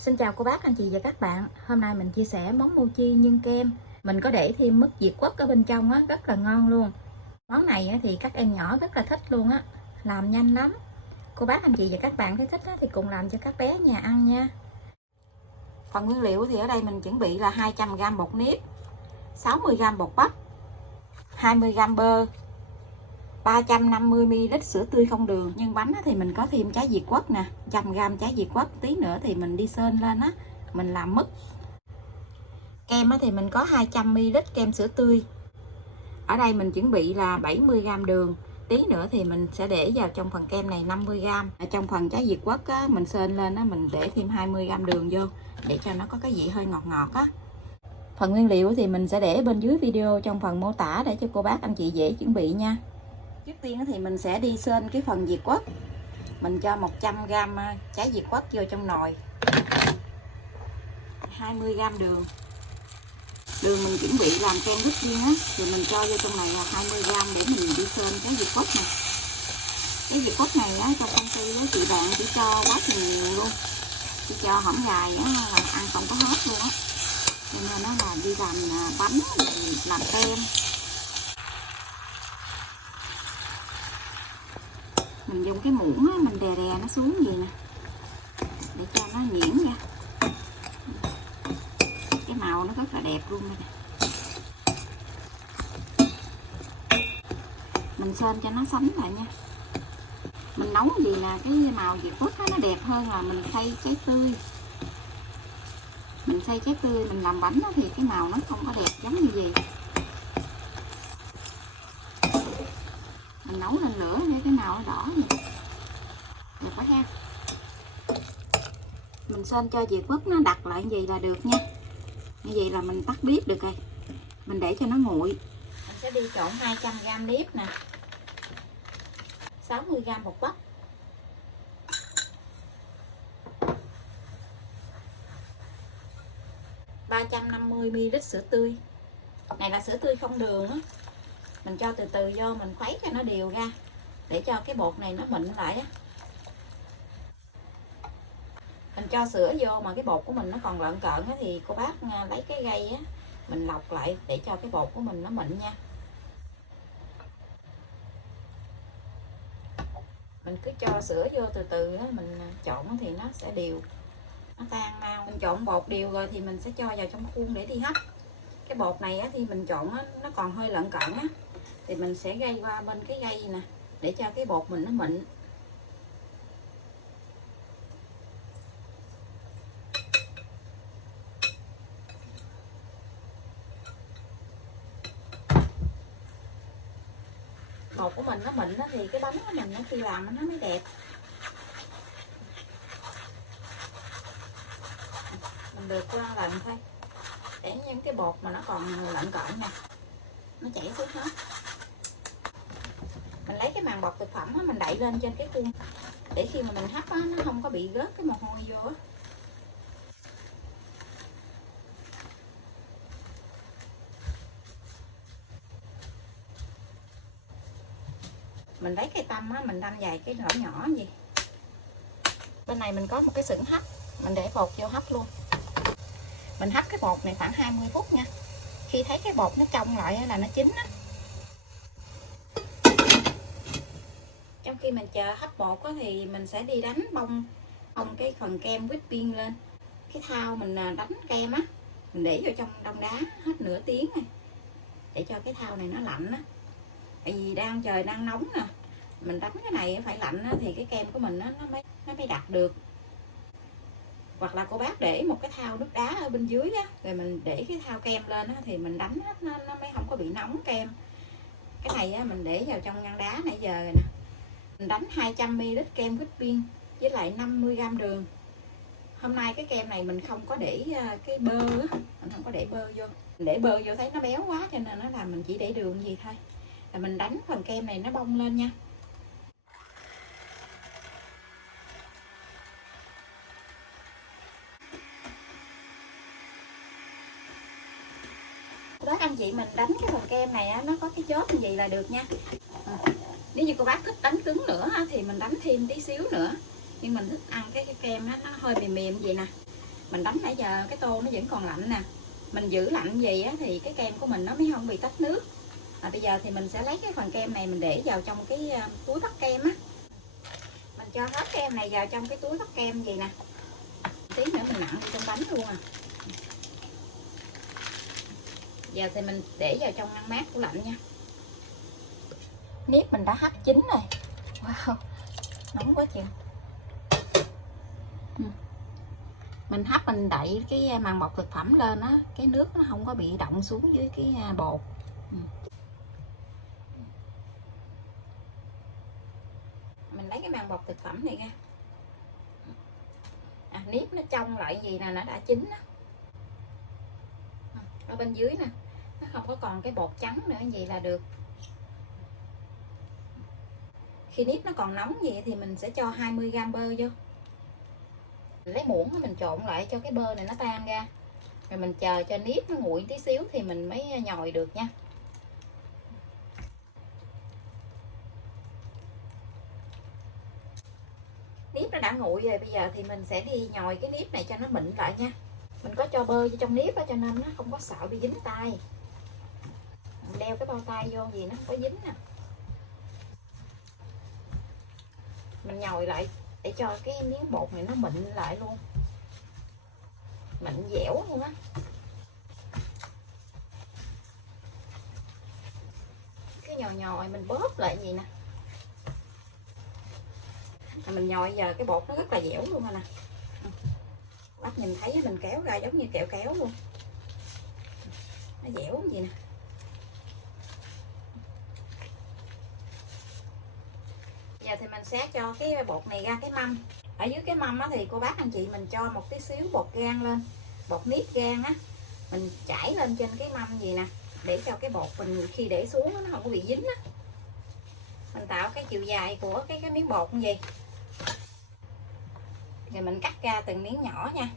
Xin chào cô bác, anh chị và các bạn. Hôm nay mình chia sẻ món mochi nhân kem. Mình có để thêm mứt Việt Quất ở bên trong á, rất là ngon luôn. Món này thì các em nhỏ rất là thích luôn á. Làm nhanh lắm. Cô bác, anh chị và các bạn thấy thích thì cùng làm cho các bé nhà ăn nha. Phần nguyên liệu thì ở đây mình chuẩn bị là 200g bột nếp, 60g bột bắp, 20g bơ, 350ml sữa tươi không đường. Nhân bánh thì mình có thêm trái Việt Quất nè, 100g trái Việt Quất, tí nữa thì mình đi sên lên á, mình làm mứt. Kem thì mình có 200ml kem sữa tươi. Ở đây mình chuẩn bị là 70g đường, tí nữa thì mình sẽ để vào trong phần kem này 50g. Ở trong phần trái Việt Quất á, mình sên lên á, mình để thêm 20g đường vô để cho nó có cái vị hơi ngọt ngọt á. Phần nguyên liệu thì mình sẽ để bên dưới video trong phần mô tả để cho cô bác anh chị dễ chuẩn bị nha. Trước tiên thì mình sẽ đi sên cái phần Việt Quất. Mình cho 100g trái Việt Quất vô trong nồi, 20g đường. Đường mình chuẩn bị làm kem whipping á, thì mình cho vô trong này là 20g để mình đi sên cái Việt Quất này. Cái Việt Quất này á, trong công ty á, chị bạn chỉ cho quá nhiều luôn, chỉ cho hổng gài á, là ăn không có hết luôn á, cho nên nó là đi làm bánh, làm kem. Mình dùng cái muỗng á, mình đè đè nó xuống gì nè để cho nó nhuyễn ra. Cái màu nó rất là đẹp luôn nè. Mình sên cho nó sánh lại nha. Mình nấu gì là cái màu Việt Quất nó đẹp hơn là mình xay trái tươi. Mình xay trái tươi mình làm bánh thì cái màu nó không có đẹp giống như gì. Mình nấu lên lửa để cái màu nó đỏ vậy. Đẹp quá ha. Mình sên cho Việt Quất nó đặt lại như vậy là được nha. Như vậy là mình tắt bếp được rồi. Mình để cho nó nguội. Mình sẽ đi trộn 200g nếp nè, 60g bột bắp, 350ml sữa tươi. Này là sữa tươi không đường á. Mình cho từ từ vô, mình khuấy cho nó đều ra để cho cái bột này nó mịn lại á. Mình cho sữa vô mà cái bột của mình nó còn lợn cợn á, thì cô bác lấy cái gây á, mình lọc lại để cho cái bột của mình nó mịn nha. Mình cứ cho sữa vô từ từ á, mình trộn thì nó sẽ đều, nó tan mau. Mình trộn bột đều rồi thì mình sẽ cho vào trong khuôn để đi hấp. Cái bột này á, thì mình trộn á, nó còn hơi lợn cợn á, thì mình sẽ gây qua bên cái gây nè để cho cái bột mình nó mịn. Bột của mình nó mịn đó, thì cái bánh của mình nó khi làm nó mới đẹp. Mình được qua lần thôi để những cái bột mà nó còn lợn cợn nè nó chảy xuống hết. Mình lấy cái màng bọc thực phẩm á, mình đậy lên trên cái khuôn để khi mà mình hấp á, nó không có bị rớt cái mồ hôi vô á. Mình lấy cây tăm á, mình đâm vài cái lỗ nhỏ gì. Bên này mình có một cái xửng hấp, mình để bột vô hấp luôn. Mình hấp cái bột này khoảng 20 phút nha. Khi thấy cái bột nó trong lại là nó chín á. Trong khi mình chờ hấp bột á, thì mình sẽ đi đánh bông cái phần kem whipping lên. Cái thau mình đánh kem á, mình để vô trong đông đá hết nửa tiếng này để cho cái thau này nó lạnh á. Tại vì trời đang nóng nè, mình đánh cái này phải lạnh á, thì cái kem của mình nó mới đặt được. Hoặc là cô bác để một cái thau nước đá ở bên dưới á, rồi mình để cái thau kem lên á, thì mình đánh á, nó mới không có bị nóng kem. Cái này á, mình để vào trong ngăn đá nãy giờ rồi nè. Mình đánh 200ml kem whipping với lại 50g đường. Hôm nay cái kem này mình không có để cái bơ á, mình không có để bơ vô. Mình để bơ vô thấy nó béo quá cho nên nó là mình chỉ để đường gì thôi. Là mình đánh phần kem này nó bong lên nha. Đó anh chị, mình đánh cái phần kem này á, nó có cái chốt như vậy là được nha. Nếu như cô bác thích đánh cứng nữa thì mình đánh thêm tí xíu nữa, nhưng mình thích ăn cái kem nó hơi mềm mềm vậy nè. Mình đánh nãy giờ cái tô nó vẫn còn lạnh nè, mình giữ lạnh gì á thì cái kem của mình nó mới không bị tách nước. Bây giờ thì mình sẽ lấy cái phần kem này mình để vào trong cái túi bắt kem á. Mình cho hết kem này vào trong cái túi bắt kem gì nè, tí nữa mình nặn trong bánh luôn à. Giờ thì mình để vào trong ngăn mát tủ lạnh nha. Nếp mình đã hấp chín rồi. Wow, nóng quá chừng. Mình hấp mình đậy cái màng bọc thực phẩm lên á, cái nước nó không có bị động xuống dưới cái bột. Mình lấy cái màng bọc thực phẩm này ra. Nếp nó trong lại gì nè, nó đã chín á. Ở bên dưới nè, nó không có còn cái bột trắng nữa, vậy là được. Khi nếp nó còn nóng vậy thì mình sẽ cho 20g bơ vô. Mình lấy muỗng mình trộn lại cho cái bơ này nó tan ra, rồi mình chờ cho nếp nó nguội tí xíu thì mình mới nhồi được nha. Nếp nó đã nguội rồi, bây giờ thì mình sẽ đi nhồi cái nếp này cho nó mịn lại nha. Mình có cho bơ vô trong nếp đó, cho nên nó không có sợ bị dính tay. Mình đeo cái bao tay vô gì nó không có dính nè. Mình nhồi lại để cho cái miếng bột này nó mịn lại luôn, mịn dẻo luôn á. Cái nhồi mình bóp lại gì nè, mình nhồi giờ cái bột nó rất là dẻo luôn rồi nè. Bác nhìn thấy mình kéo ra giống như kẹo kéo luôn, nó dẻo gì nè. Giờ thì mình sẽ cho cái bột này ra cái mâm. Ở dưới cái mâm á thì cô bác anh chị mình cho một tí xíu bột gan lên, bột nếp gan á, mình trải lên trên cái mâm gì nè, để cho cái bột mình khi để xuống nó không có bị dính á. Mình tạo cái chiều dài của cái miếng bột như vậy, rồi mình cắt ra từng miếng nhỏ nha,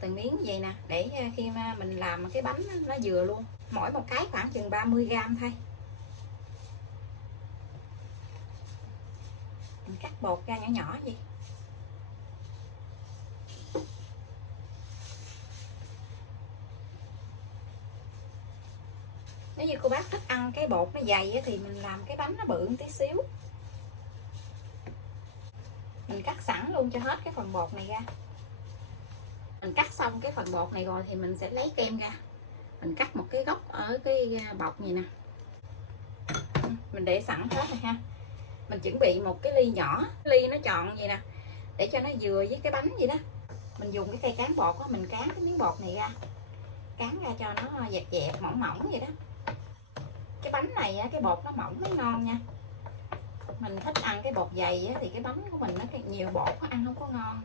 từng miếng gì nè, để khi mà mình làm cái bánh nó vừa luôn. Mỗi một cái khoảng chừng 30g thôi. Mình cắt bột ra nhỏ nhỏ gì. Nếu như cô bác thích ăn cái bột nó dày thì mình làm cái bánh nó bự một tí xíu. Mình cắt sẵn luôn cho hết cái phần bột này ra. Mình cắt xong cái phần bột này rồi thì mình sẽ lấy kem ra. Mình cắt một cái góc ở cái bọc này nè. Mình để sẵn hết rồi ha. Mình chuẩn bị một cái ly nhỏ, ly nó tròn vậy nè, để cho nó vừa với cái bánh vậy đó. Mình dùng cái cây cán bột đó, mình cán cái miếng bột này ra, cán ra cho nó dẹt dẹt mỏng mỏng vậy đó. Cái bánh này cái bột nó mỏng mới ngon nha. Mình thích ăn cái bột dày thì cái bánh của mình nó nhiều bột nó ăn không có ngon.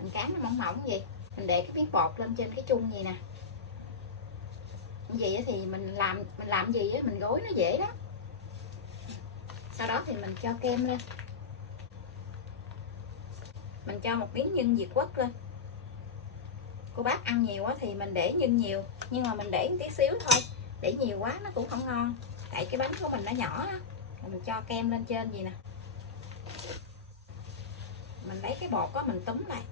Mình cán nó mỏng mỏng vậy, mình để cái miếng bột lên trên cái chung gì nè. Như vậy thì mình làm gì á, mình gối nó dễ đó. Sau đó thì mình cho kem lên, mình cho một miếng nhân Việt Quất lên. Cô bác ăn nhiều quá thì mình để nhân nhiều, nhưng mà mình để một tí xíu thôi, để nhiều quá nó cũng không ngon, tại cái bánh của mình nó nhỏ á. Mình cho kem lên trên gì nè, mình lấy cái bột đó mình túm lại,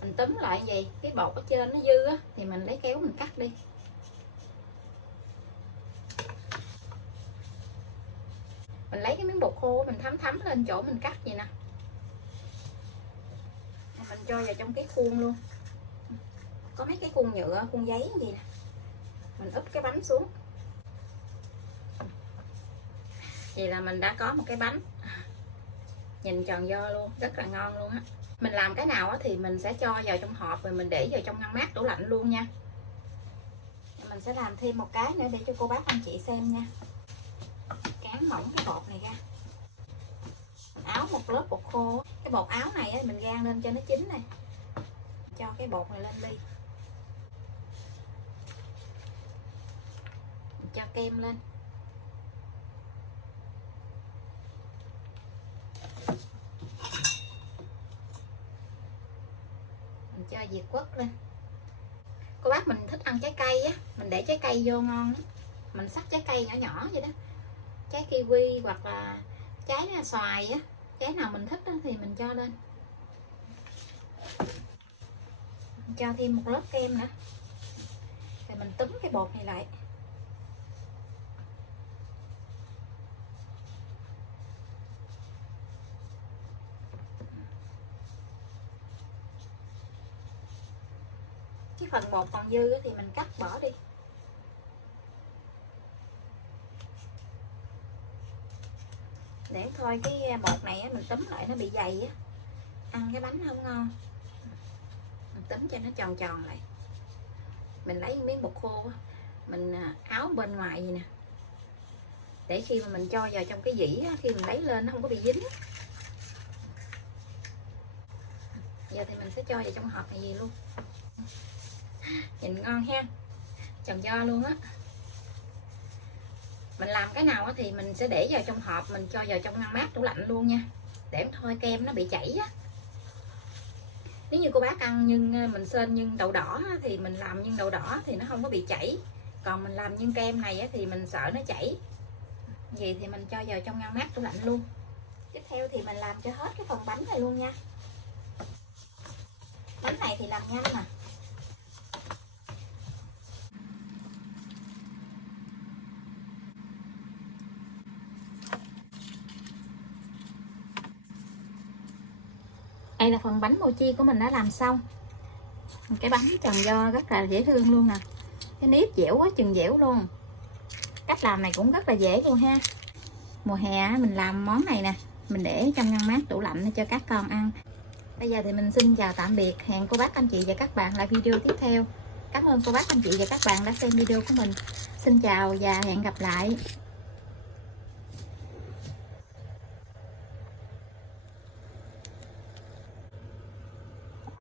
mình túm lại gì, cái bột ở trên nó dư á thì mình lấy kéo mình cắt đi. Mình lấy cái miếng bột khô mình thấm thấm lên chỗ mình cắt gì nè, mình cho vào trong cái khuôn luôn. Có mấy cái khuôn nhựa, khuôn giấy gì nè, mình úp cái bánh xuống. Vậy là mình đã có một cái bánh nhìn tròn vo luôn, rất là ngon luôn á. Mình làm cái nào thì mình sẽ cho vào trong hộp rồi mình để vào trong ngăn mát tủ lạnh luôn nha. Mình sẽ làm thêm một cái nữa để cho cô bác anh chị xem nha. Cán mỏng cái bột này ra, mình áo một lớp bột khô. Cái bột áo này mình rang lên cho nó chín này, cho cái bột này lên ly, mình cho kem lên, mình cho Việt Quất lên. Cô bác mình thích ăn trái cây á, mình mình để trái cây vô ngon đó. Mình xắt trái cây nhỏ nhỏ vậy đó, trái kiwi hoặc là trái xoài á, trái nào mình thích đó thì mình cho lên. Mình cho thêm một lớp kem nữa, rồi mình túm cái bột này lại. Cái phần bột còn dư thì mình cắt bỏ đi. Để thôi cái bột này mình túm lại nó bị dày á, ăn cái bánh không ngon. Mình túm cho nó tròn tròn lại. Mình lấy miếng bột khô á, mình áo bên ngoài gì nè, để khi mà mình cho vào trong cái dĩ á, khi mình lấy lên nó không có bị dính. Giờ thì mình sẽ cho vào trong hộp này gì luôn. Nhìn ngon ha, tròn do luôn á. Mình làm cái nào thì mình sẽ để vào trong hộp, mình cho vào trong ngăn mát tủ lạnh luôn nha, để thôi kem nó bị chảy á. Nếu như cô bác ăn nhưng mình sên nhân đậu đỏ thì mình làm nhân đậu đỏ thì nó không có bị chảy, còn mình làm nhân kem này thì mình sợ nó chảy. Vậy thì mình cho vào trong ngăn mát tủ lạnh luôn. Tiếp theo thì mình làm cho hết cái phần bánh này luôn nha. Bánh này thì làm nhanh nè. Đây là phần bánh mochi của mình đã làm xong. Cái bánh tròn do rất là dễ thương luôn nè, cái nếp dẻo quá chừng dẻo luôn. Cách làm này cũng rất là dễ luôn ha. Mùa hè mình làm món này nè, mình để trong ngăn mát tủ lạnh cho các con ăn. Bây giờ thì mình xin chào tạm biệt, hẹn cô bác anh chị và các bạn lại video tiếp theo. Cảm ơn cô bác anh chị và các bạn đã xem video của mình. Xin chào và hẹn gặp lại.